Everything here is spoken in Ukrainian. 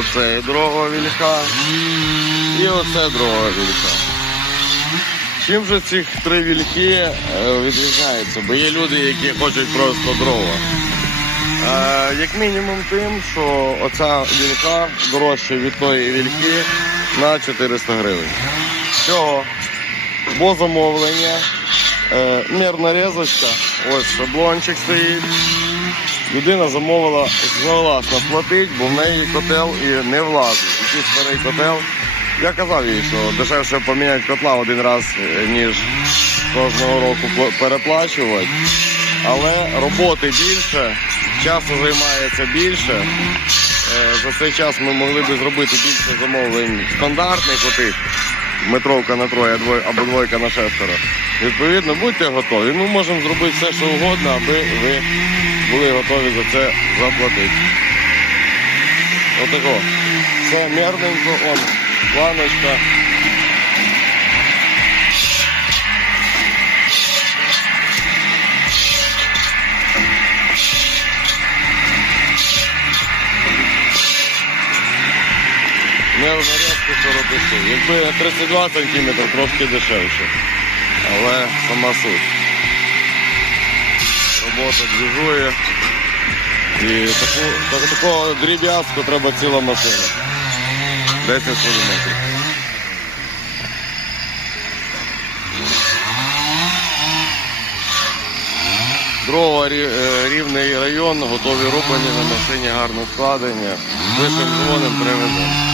Оце дрова вілька і оце дрова вілька. Чим же ці три вільки е, відрізняються? Бо є люди, які хочуть просто дрова. Е, Як мінімум тим, що оця вілька дорожча від тої вільки на 400 гривень. Всього, бо замовлення, е, мірна резочка, ось шаблончик стоїть. Людина замовила согласна платить, бо в неї котел і не влазить. Якийсь старий котел. Я казав їй, що дешевше поміняти котла один раз, е, ніж кожного року переплачувати. Але роботи більше, часу займається більше. Е, За цей час ми могли б зробити більше замовлень стандартних отих, метровка на троє або двойка на шестеро. Відповідно, будьте готові. Ми можемо зробити все, що угодно, аби ви були готові за це заплатити. Отако. Все мирненько, он, планочка. Нервна резко 46. Якби 32 см трошки дешевше. Але сама суть. Робота движує. І таку, так, такого дріб'язку треба ціла машина. 10 см. Дрова рівний район, готові рублені на машині, гарне складення. Пишемо, дзвонимо, привеземо.